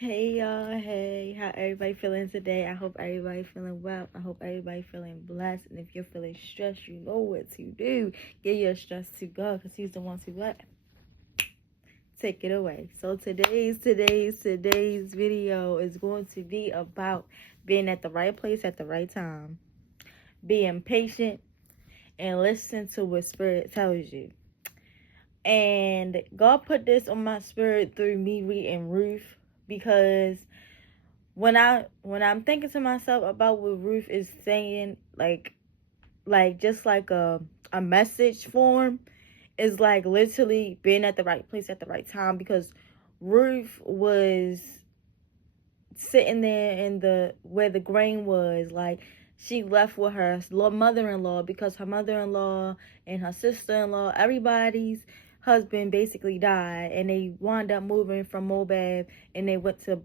Hey y'all, hey, how everybody feeling today? I hope everybody feeling well. I hope everybody feeling blessed. And if you're feeling stressed, you know what to do. Give your stress to God, because He's the one to what? Take it away. So today's video is going to be about being at the right place at the right time, being patient, and listen to what Spirit tells you. And God put this on my spirit through me reading Ruth, because when I'm thinking to myself about what Ruth is saying, like just like a message form, is like literally being at the right place at the right time, because Ruth was sitting there in the where the grain was. Like, she left with her mother-in-law, because her mother-in-law and her sister-in-law, everybody's husband basically died, and they wound up moving from Moab, and they went to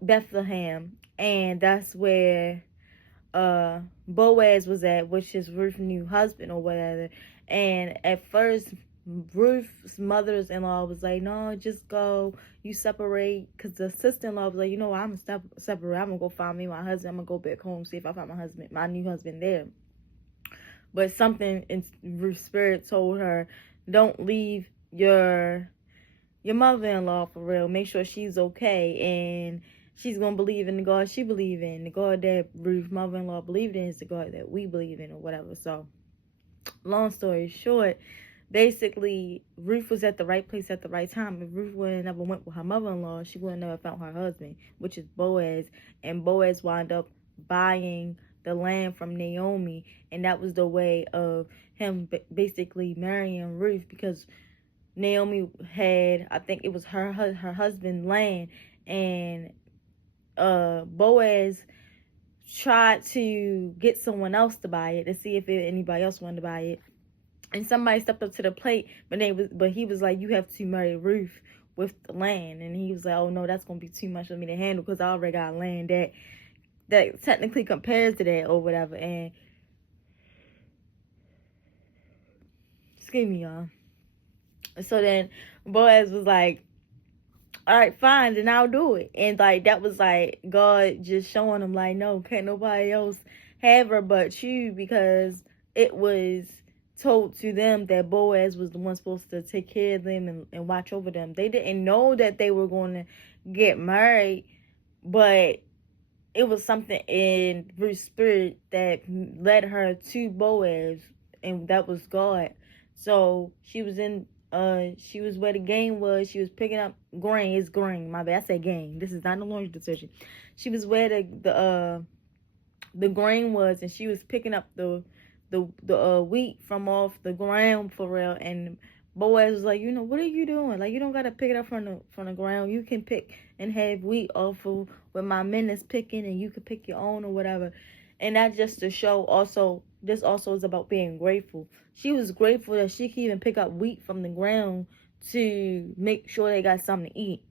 Bethlehem, and that's where Boaz was at, which is Ruth's new husband or whatever. And at first, Ruth's mother-in-law was like, "No, just go. You separate." Because the sister-in-law was like, "You know what? I'm gonna separate. I'm gonna go find me my husband. I'm gonna go back home, see if I find my new husband there." But something in Ruth's spirit told her, "Don't leave your mother-in-law for real. Make sure she's okay, and she's gonna believe in the God she believe in. The God that Ruth's mother-in-law believed in is the God that we believe in, or whatever." So, long story short, basically, Ruth was at the right place at the right time. If Ruth would have never went with her mother-in-law, she would have never found her husband, which is Boaz. And Boaz wound up buying the land from Naomi, and that was the way of him basically marrying Ruth, because Naomi had, I think it was her husband's land, and Boaz tried to get someone else to buy it, to see if anybody else wanted to buy it, and somebody stepped up to the plate, but he was like, "You have to marry Ruth with the land," and he was like, "Oh no, that's gonna be too much for me to handle, because I already got land that technically compares to that or whatever." And excuse me, y'all. So then Boaz was like, "All right, fine, then I'll do it." And like, that was like God just showing him like, "No, can't nobody else have her but you," because it was told to them that Boaz was the one supposed to take care of them and watch over them. They didn't know that they were going to get married, but it was something in Ruth's spirit that led her to Boaz, and that was God. So she was where the game was. She was picking up grain. It's grain, my bad. I said game. This is not no laundry detergent. She was where the grain was, and she was picking up the wheat from off the ground for real. And Boaz was like, "What are you doing? Like, you don't gotta pick it up from the ground. You can pick and have wheat off of where my men is picking, and you can pick your own or whatever." And that's just to show also, this also is about being grateful. She was grateful that she could even pick up wheat from the ground to make sure they got something to eat.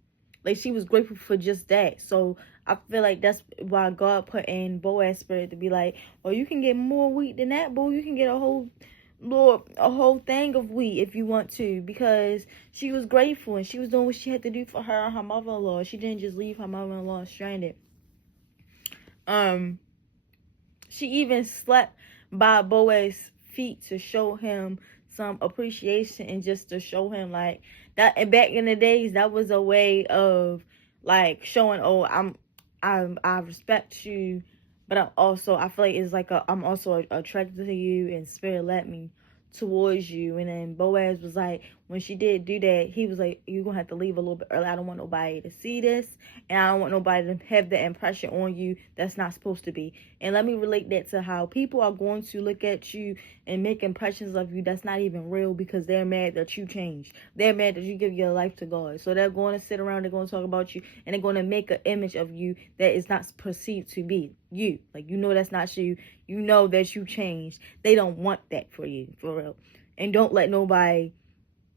Like, she was grateful for just that. So I feel like that's why God put in Boaz's spirit to be like, "Well, you can get more wheat than that, boo. You can get a whole thing of wheat if you want to," because she was grateful and she was doing what she had to do for her and her mother-in-law. She didn't just leave her mother-in-law stranded. Um, she even slept by Boaz's feet to show him some appreciation, and just to show him like that. And back in the days, that was a way of like showing, "Oh, I respect you, but I feel like it's like I'm also attracted to you, and spirit led me towards you." And then Boaz was like, when she did do that, he was like, "You're gonna have to leave a little bit early. I don't want nobody to see this, and I don't want nobody to have the impression on you that's not supposed to be." And let me relate that to how people are going to look at you and make impressions of you that's not even real, because they're mad that you changed. They're mad that you give your life to God. So they're going to sit around, they're going to talk about you, and they're going to make an image of you that is not perceived to be you. Like, that's not you. You know that you changed. They don't want that for you, for real. And don't let nobody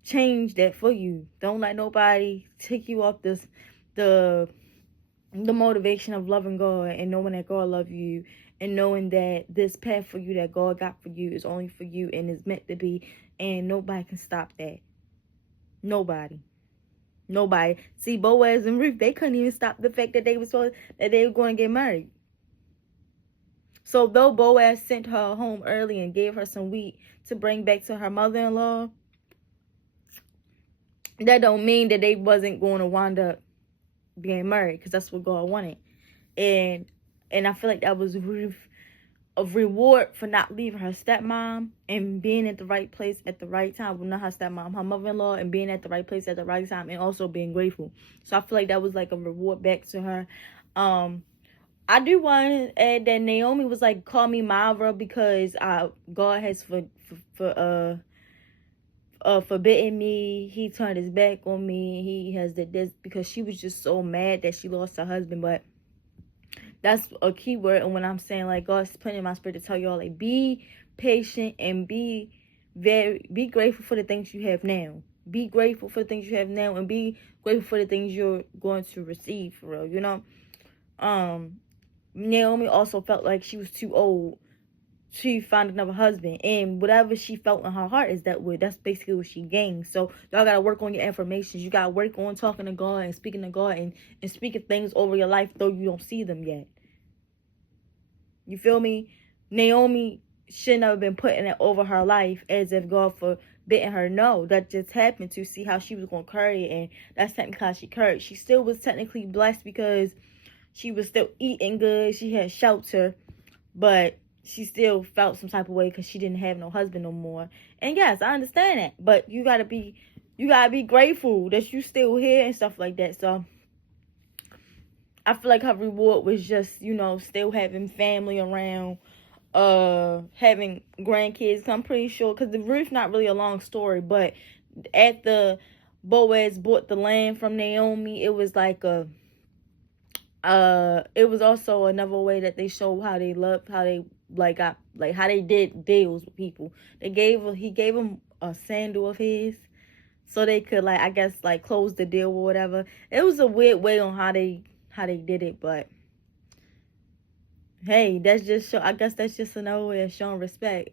change that for you. Don't let nobody take you off the motivation of loving God, and knowing that God loves you, and knowing that this path for you that God got for you is only for you and is meant to be, and nobody can stop that. Nobody. Nobody. See, Boaz and Ruth, they couldn't even stop the fact that they were going to get married. So though Boaz sent her home early and gave her some wheat to bring back to her mother-in-law, that don't mean that they wasn't going to wind up being married, because that's what God wanted. And I feel like that was Ruth a reward for not leaving her stepmom and being at the right place at the right time. Well, not her stepmom, her mother-in-law, and being at the right place at the right time, and also being grateful. So I feel like that was like a reward back to her. I do want to add that Naomi was like, call me Mara, because God has forbidden me. He turned his back on me. He has did this, because she was just so mad that she lost her husband. But that's a key word. And when I'm saying, like, God's putting in my spirit to tell y'all, like, be patient and be grateful for the things you have now. Be grateful for the things you have now, and be grateful for the things you're going to receive, for real, you know. Naomi also felt like she was too old to find another husband, and whatever she felt in her heart is that's basically what she gained. So y'all gotta work on your affirmations. You gotta work on talking to God and speaking to God, and speaking things over your life though you don't see them yet. You feel me? Naomi shouldn't have been putting it over her life as if God forbidden her. No, that just happened to see how she was going to carry it, and that's technically how she carried. She still was technically blessed because she was still eating good. She had shelter, but she still felt some type of way because she didn't have no husband no more. And yes, I understand that, but you gotta be grateful that you still here and stuff like that. So I feel like her reward was just, you know, still having family around, having grandkids. I'm pretty sure, because the Ruth not really a long story, but after Boaz bought the land from Naomi, it was like it was also another way that they showed how they loved, how they how they did deals with people. He gave them a sandal of his, so they could, like, I guess, like, close the deal or whatever. It was a weird way on how they did it, but hey, I guess that's just another way of showing respect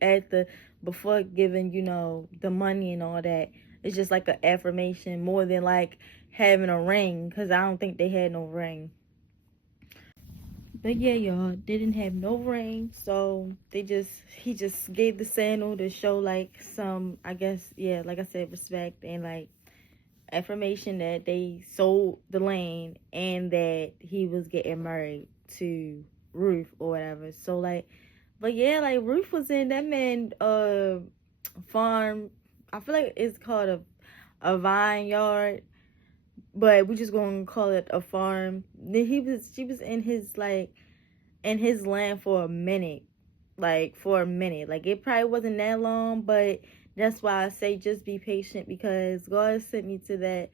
before giving, you know, the money and all that. It's just like an affirmation more than like having a ring, because I don't think they had no ring. But yeah, y'all, they didn't have no ring, so he just gave the sandal to show, like, some, I guess, yeah, like I said, respect and, like, affirmation that they sold the land and that he was getting married to Ruth or whatever. So, like, but yeah, like, Ruth was in that man farm. I feel like it's called a vineyard, but we just gonna call it a farm. Then she was in his, like, in his land for a minute. Like, it probably wasn't that long, but that's why I say just be patient, because God sent me to that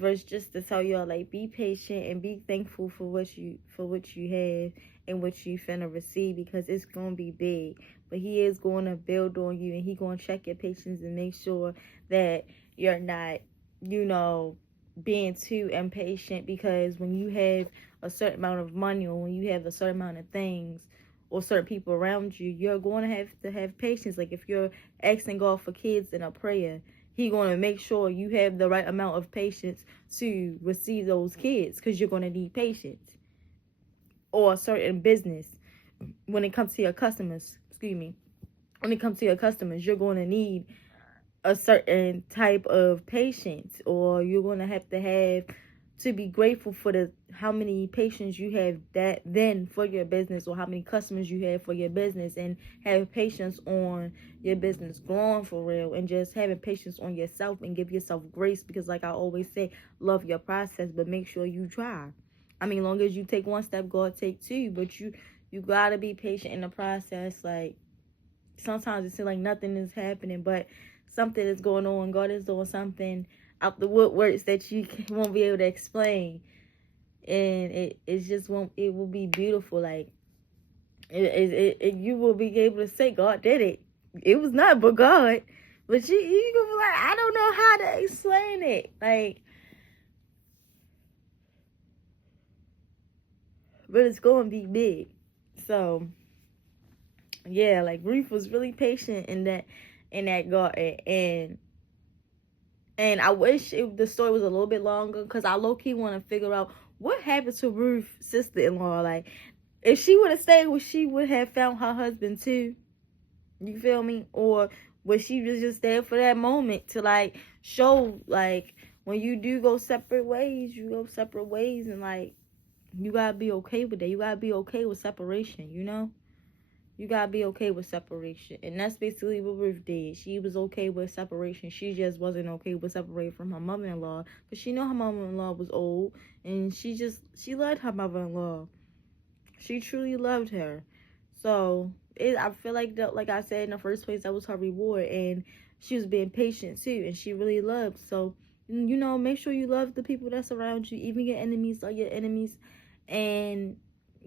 verse just to tell y'all, like, be patient and be thankful for what you have and what you finna receive, because it's gonna be big. But he is going to build on you, and he gonna check your patience and make sure that you're not, you know, being too impatient, because when you have a certain amount of money, or when you have a certain amount of things or certain people around you, you're going to have patience. Like, if you're asking God for kids in a prayer, He's going to make sure you have the right amount of patience to receive those kids, because you're going to need patience. Or a certain business, when it comes to your customers, when it comes to your customers, you're going to need a certain type of patience, or you're going to have to be grateful for how many patients you have for your business, or how many customers you have for your business, and have patience on your business growing for real, and just having patience on yourself, and give yourself grace, because, like I always say, love your process, but make sure you try. I mean, long as you take one step, God take two, but you gotta be patient in the process. Like, sometimes it seems like nothing is happening, but something is going on. God is doing something out the woodworks that you won't be able to explain, and it just won't. It will be beautiful. Like, you will be able to say, God did it. It was not but God, but you gonna be like, I don't know how to explain it. Like, but it's gonna be big. So yeah, like, Ruth was really patient in that garden, and And I wish the story was a little bit longer, because I low-key want to figure out what happened to Ruth's sister-in-law. Like, if she would have stayed, would she would have found her husband too? You feel me? Or was she just there for that moment to, like, show, like, when you do go separate ways, you go separate ways, and, like, you gotta be okay with that. You gotta be okay with separation, you know? You gotta be okay with separation. And that's basically what Ruth did. She was okay with separation. She just wasn't okay with separating from her mother-in-law. But she knew her mother-in-law was old. And she loved her mother-in-law. She truly loved her. So, I feel like, that, like I said in the first place, that was her reward. And she was being patient too. And she really loved. So, you know, make sure you love the people that surround you. Even your enemies are your enemies. And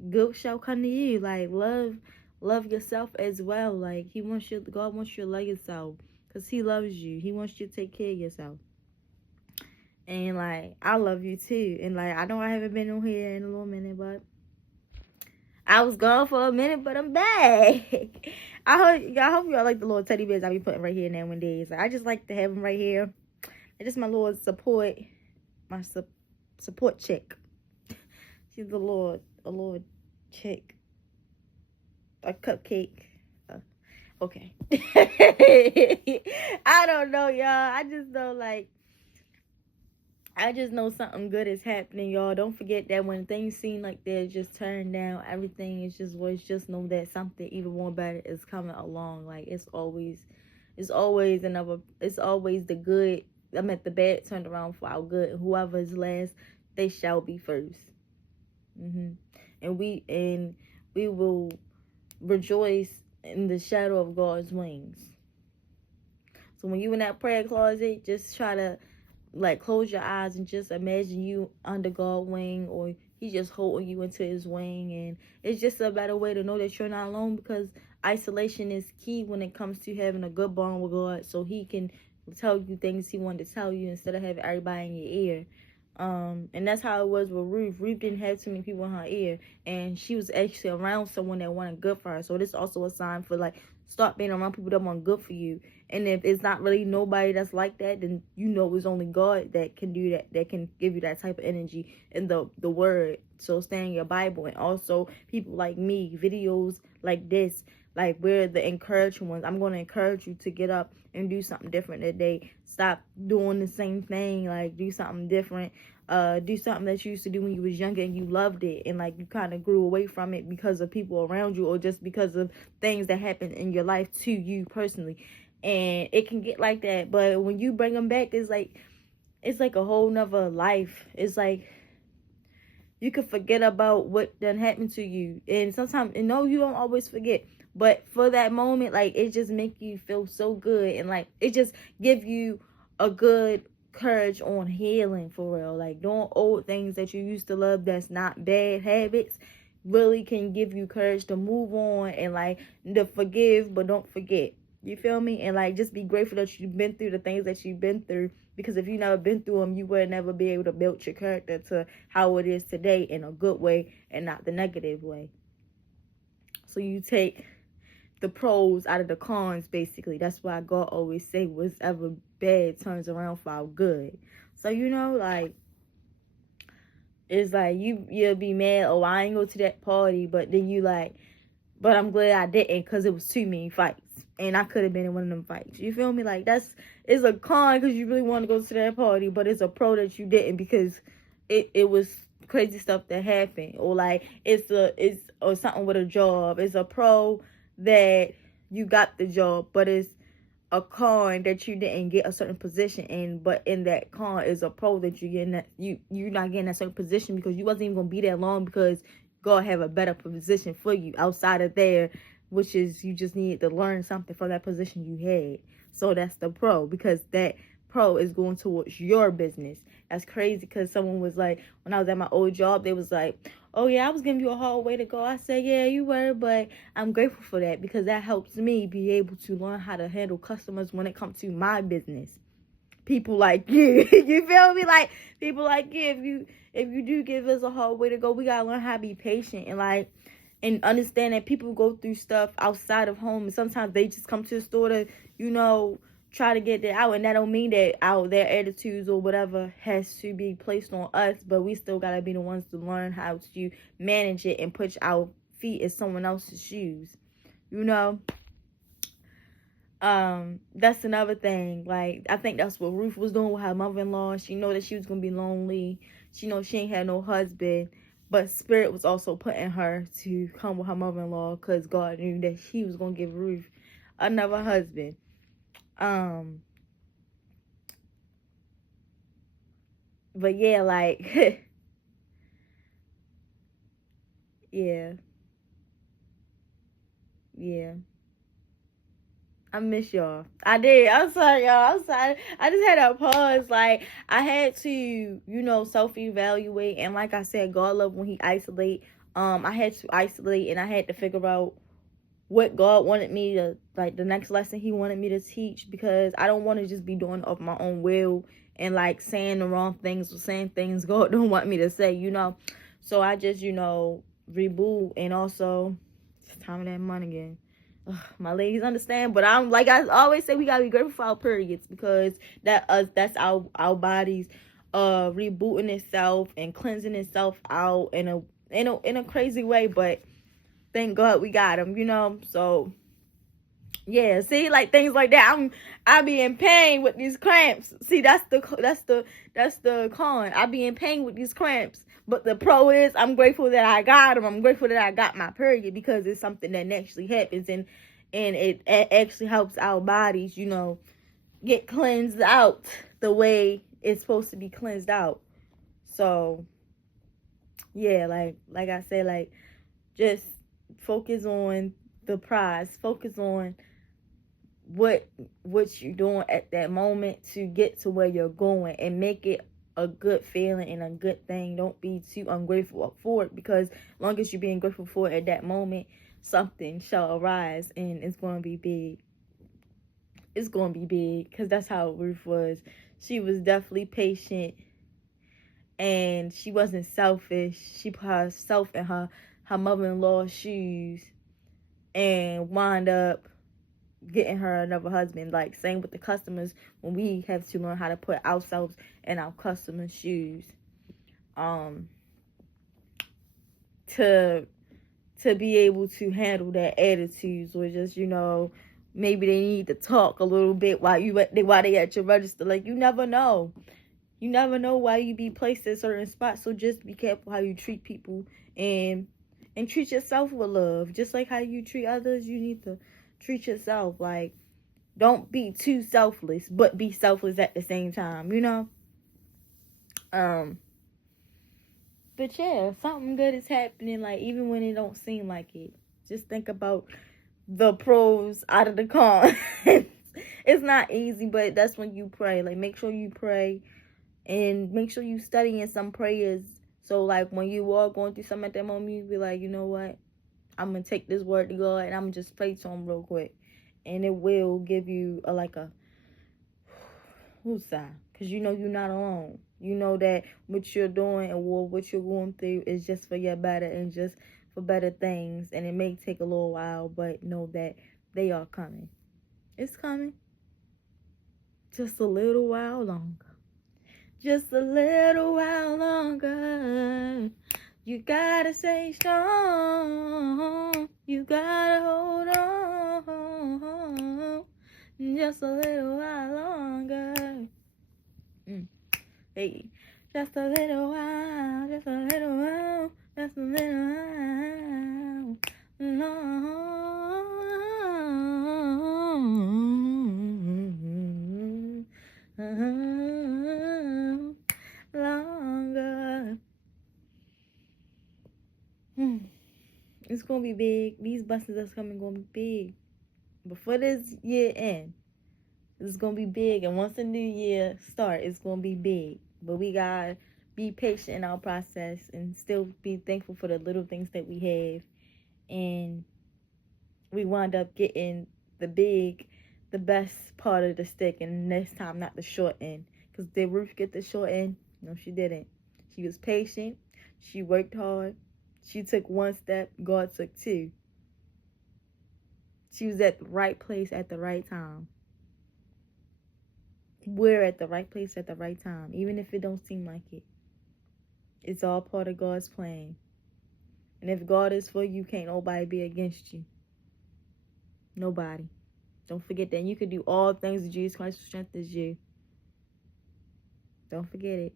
good shall come to you. Like, love yourself as well. Like, God wants you to love yourself, because he loves you. He wants you to take care of yourself. And, like, I love you too. And, like, I know I haven't been on here in a little minute, but I was gone for a minute, but I'm back. I hope y'all like the little teddy bears I be putting right here nowadays. Like, I just like to have them right here. It's just my little support, support chick. She's a little chick. A cupcake. Okay. I don't know, y'all. I just know something good is happening, y'all. Don't forget that when things seem like they're just turned down, everything is just worse. Just know that something even more better is coming along. Like, it's always the good. The bad turned around for our good. Whoever is last, they shall be first. And we will rejoice in the shadow of God's wings. So when you in that prayer closet, just try to, like, close your eyes and just imagine you under God's wing, or he just holding you into his wing. And it's just a better way to know that you're not alone, because isolation is key when it comes to having a good bond with God, so he can tell you things he wanted to tell you instead of having everybody in your ear. And that's how it was with Ruth. Ruth didn't have too many people in her ear, and she was actually around someone that wanted good for her. So this is also a sign for, like, start being around people that want good for you. And if it's not really nobody that's like that, then you know it's only God that can do that, that can give you that type of energy in the word. So stay in your Bible. And also people like me, videos like this, like, we're the encouraging ones. I'm going to encourage you to get up and do something different today. Stop doing the same thing. Like, do something different. Do something that you used to do when you was younger and you loved it, and, like, you kind of grew away from it because of people around you, or just because of things that happened in your life to you personally. And it can get like that, but when you bring them back, it's like a whole nother life. It's like you can forget about what done happened to you. And sometimes, you know, you don't always forget, but for that moment, like, it just make you feel so good. And, like, it just give you a good courage on healing, for real. Like, doing old things that you used to love that's not bad habits really can give you courage to move on, and, like, to forgive but don't forget. You feel me? And, like, just be grateful that you've been through the things that you've been through, because if you never been through them, you would never be able to build your character to how it is today, in a good way and not the negative way. So you take the pros out of the cons, basically. That's why God always say whatever bad turns around for our good. So, you know, like, it's like you'll be mad, oh, I ain't go to that party, but then you like, but I'm glad I didn't, because it was too many fights, and I could have been in one of them fights. You feel me? Like, it's a con because you really want to go to that party, but it's a pro that you didn't, because it was crazy stuff that happened. Or, like, or something with a job. It's a pro that you got the job, but it's a con that you didn't get a certain position in. But in that con is a pro that you getting that you're not getting that certain position, because you wasn't even gonna be that long, because God have a better position for you outside of there, which is you just need to learn something from that position you had. So that's the pro, because that pro is going towards your business. That's crazy, because someone was like, when I was at my old job, they was like, oh yeah, I was giving you a hard way to go. I said, yeah, you were, but I'm grateful for that, because that helps me be able to learn how to handle customers when it comes to my business. People like you, you feel me? Like, people like you, if you do give us a hard way to go, we gotta learn how to be patient, and, like, and understand that people go through stuff outside of home, and sometimes they just come to the store to, you know, try to get that out. And that don't mean that their attitudes or whatever has to be placed on us, but we still gotta be the ones to learn how to manage it and put our feet in someone else's shoes, you know. That's another thing. Like, I think that's what Ruth was doing with her mother-in-law. She know that she was gonna be lonely. She know she ain't had no husband, but Spirit was also putting her to come with her mother-in-law, because God knew that he was gonna give Ruth another husband. But yeah, like yeah. I miss y'all. I did. I'm sorry, y'all. I'm sorry. I just had a pause. Like, I had to, self-evaluate. And like I said, God love when he isolate. I had to isolate, and I had to figure out what God wanted me to, like, the next lesson he wanted me to teach, because I don't want to just be doing it of my own will and, like, saying the wrong things or saying things God don't want me to say, So I just, reboot. And also, it's time of that money again. Ugh, my ladies understand, but I'm like I always say, we gotta be grateful for our periods, because that's our bodies rebooting itself and cleansing itself out in a crazy way. But thank God we got them, So yeah, see, like things like that. I be in pain with these cramps. See, that's the con. I be in pain with these cramps. But the pro is, I'm grateful that I got them. I'm grateful that I got my period, because it's something that naturally happens, and it actually helps our bodies, get cleansed out the way it's supposed to be cleansed out. So yeah, like I said, like, just focus on the prize. Focus on what you're doing at that moment to get to where you're going, and make it a good feeling and a good thing. Don't be too ungrateful for it, because as long as you're being grateful for it at that moment, something shall arise, and it's going to be big. It's going to be big, because that's how Ruth was. She was definitely patient, and she wasn't selfish. She put herself in her mother-in-law's shoes, and wound up getting her another husband. Like, same with the customers, when we have to learn how to put ourselves in our customers' shoes, to be able to handle their attitudes, or just, maybe they need to talk a little bit while they at your register. Like, you never know why you be placed in certain spots. So just be careful how you treat people, and treat yourself with love. Just like how you treat others, you need to treat yourself. Like, don't be too selfless, but be selfless at the same time, But yeah, something good is happening, like, even when it don't seem like it. Just think about the pros out of the cons. It's not easy, but that's when you pray. Like, make sure you pray, and make sure you studying some prayers. So, like, when you are going through something at that moment, you be like, you know what? I'm going to take this word to God, and I'm going to just pray to him real quick. And it will give you a woosah, because you're not alone. You know that what you're doing and what you're going through is just for your better, and just for better things. And it may take a little while, but know that they are coming. It's coming. Just a little while longer. Just a little while longer. You gotta stay strong. You gotta hold on. Just a little while longer. Hey, just a little while, just a little while, just a little while longer. It's gonna be big. These buses that's coming gonna be big. Before this year ends, it's gonna be big, and once the new year start, it's gonna be big. But we gotta be patient in our process, and still be thankful for the little things that we have. And we wind up getting the best part of the stick, and next time not the short end. Because did Ruth get the short end? No, she didn't. She was patient. She worked hard. She took one step. God took two. She was at the right place at the right time. We're at the right place at the right time, even if it don't seem like it. It's all part of God's plan. And if God is for you, can't nobody be against you. Nobody. Don't forget that you can do all things with Jesus Christ who strengthens you. Don't forget it.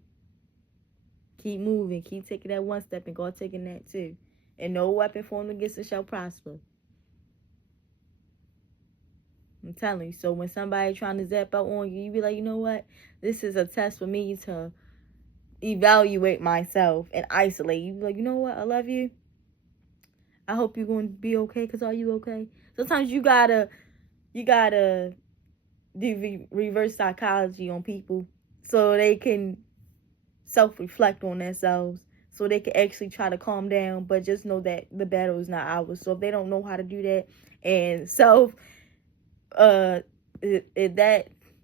Keep moving. Keep taking that one step, and God taking that too. And no weapon formed against us shall prosper. I'm telling you. So when somebody trying to zap out on you, you be like, you know what? This is a test for me to evaluate myself and isolate. You be like, you know what? I love you. I hope you're going to be okay, because are you okay? Sometimes you gotta do reverse psychology on people so they can self-reflect on themselves, so they can actually try to calm down. But just know that the battle is not ours. So if they don't know how to do that, and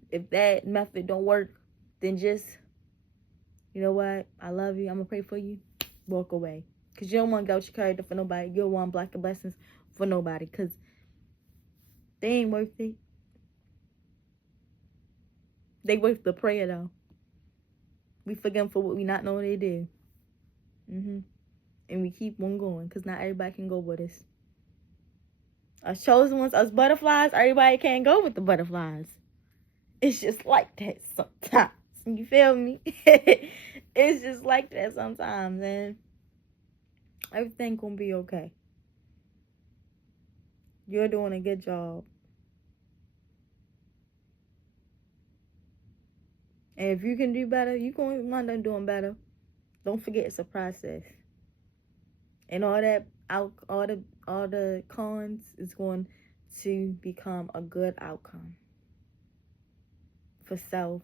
if that method don't work, then just, you know what, I love you, I'm gonna pray for you, walk away. Because you don't want to gouge your character for nobody. You don't want to block the blessings for nobody, because they ain't worth it. They worth the prayer, though. We forgive them for what we not know they do. And we keep on going, because not everybody can go with us. Us chosen ones, us butterflies, everybody can't go with the butterflies. It's just like that sometimes. You feel me? It's just like that sometimes, and everything gonna be okay. You're doing a good job. And if you can do better, you're going to wind up doing better. Don't forget, it's a process. And all the cons is going to become a good outcome for self,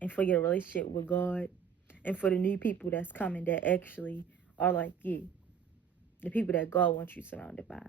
and for your relationship with God, and for the new people that's coming that actually are like you. The people that God wants you surrounded by.